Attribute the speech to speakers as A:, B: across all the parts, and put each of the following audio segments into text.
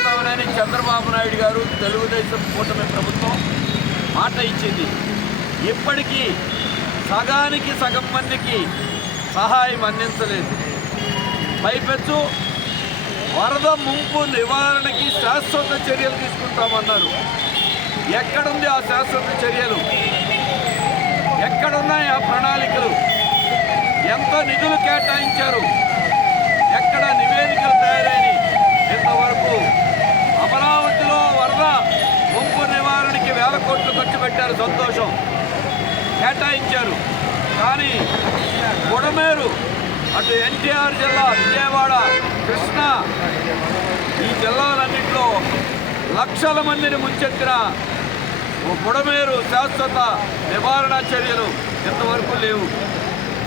A: సహాయం చంద్రబాబు నాయుడు గారు తెలుగుదేశం కూటమి ప్రభుత్వం మాట ఇచ్చింది. ఇప్పటికీ సగానికి సగం మందికి సహాయం అందించలేదు. పైపెచ్చు వరద ముంపు నివారణకి శాశ్వత చర్యలు తీసుకుంటామన్నారు. ఎక్కడుంది ఆ శాశ్వత చర్యలు? ఎక్కడున్నాయి ఆ ప్రణాళికలు? ఎంత నిధులు కేటాయించారు ఎక్కడ నివేదికలు తయారైనవి ఇంతవరకు అమరావతిలో వరద ముంపు నివారణకి వేల కోట్లు ఖర్చు పెట్టారు సంతోషం కేటాయించారు. కానీ బుడమేరు అటు ఎన్టీఆర్ జిల్లా విజయవాడ కృష్ణా ఈ జిల్లాలన్నింటిలో లక్షల మందిని ముంచెత్తిన ఓ బుడమేరు శాశ్వత నివారణ చర్యలు ఇంతవరకు లేవు.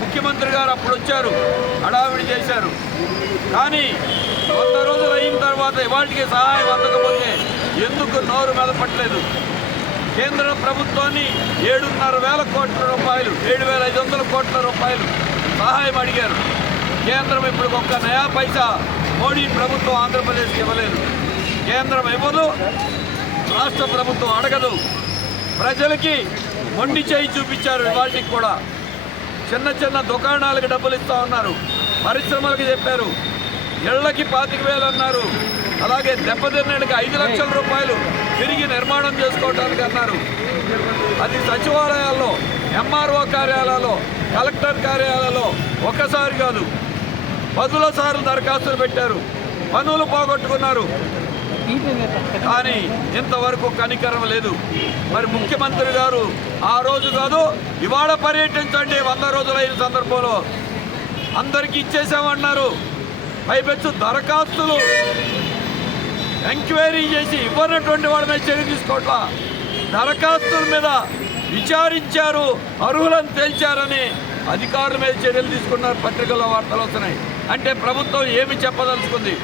A: ముఖ్యమంత్రి గారు అప్పుడు వచ్చారు హడావిడి చేశారు. కానీ వంద రోజులు అయిన తర్వాత ఇవాటికి సహాయం అందకపోతే ఎందుకు నోరు మెదపట్లేదు? కేంద్ర ప్రభుత్వాన్ని ఏడున్నర వేల కోట్ల రూపాయలు ఏడు వేల ఐదు వందల కోట్ల రూపాయలు సహాయం అడిగారు. కేంద్రం ఇప్పుడు ఒక్క నయా పైసా మోడీ ప్రభుత్వం ఆంధ్రప్రదేశ్కి ఇవ్వలేదు. కేంద్రం ఇవ్వదు రాష్ట్ర ప్రభుత్వం అడగదు. ప్రజలకి మొండి చేయి చూపించారు ఇవాటికి కూడా. చిన్న చిన్న దుకాణాలకు డబ్బులు ఇస్తా ఉన్నారు. పరిశ్రమలకు చెప్పారు. ఇళ్ళకి పాతిక వేలు అన్నారు. అలాగే దెబ్బతిన్నడికి ఐదు లక్షల రూపాయలు తిరిగి నిర్మాణం చేసుకోవడానికి అన్నారు. అది సచివాలయాల్లో ఎంఆర్ఓ కార్యాలయాల్లో కలెక్టర్ కార్యాలయాల్లో ఒక్కసారి కాదు పదుల సార్లు దరఖాస్తులు పెట్టారు. పనులు పోగొట్టుకున్నారు. కానీ ఇంతవరకు కనికరం లేదు. మరి ముఖ్యమంత్రి గారు ఆ రోజు కాదు ఇవాళ పర్యటించండి వంద రోజులైన సందర్భంలో అందరికీ ఇచ్చేసామన్నారు. పైపెచ్చు దరఖాస్తులు ఎంక్వైరీ చేసి ఇవ్వనటువంటి వాళ్ళ మీద చర్య తీసుకోవట్లా? దరఖాస్తుల మీద విచారించారు అర్హులను తేల్చారని అధికారుల మీద చర్యలు తీసుకున్నారు పత్రికల్లో వార్తలు వస్తున్నాయి. అంటే ప్రభుత్వం ఏమి చెప్పదలుచుకుంది?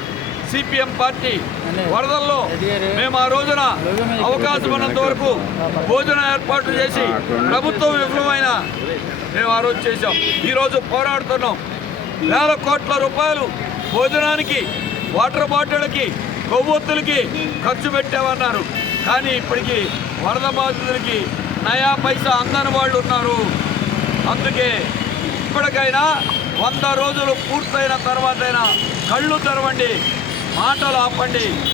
A: సిపిఎం పార్టీ వరదల్లో మేము ఆ రోజున అవకాశం ఉన్నంత వరకు భోజన ఏర్పాట్లు చేసి ప్రభుత్వం విఫలమైన మేము ఆ రోజు చేశాం. ఈరోజు పోరాడుతున్నాం. వేల కోట్ల రూపాయలు భోజనానికి వాటర్ బాటిల్కి కొవ్వొత్తులకి ఖర్చు పెట్టామన్నారు. కానీ ఇప్పటికీ వరద బాధితులకి నయా పైసా అందని వాళ్ళు ఉన్నారు. అందుకే ఇప్పటికైనా వంద రోజులు పూర్తయిన తర్వాతైనా కళ్ళు తెరవండి మాటలు ఆపండి.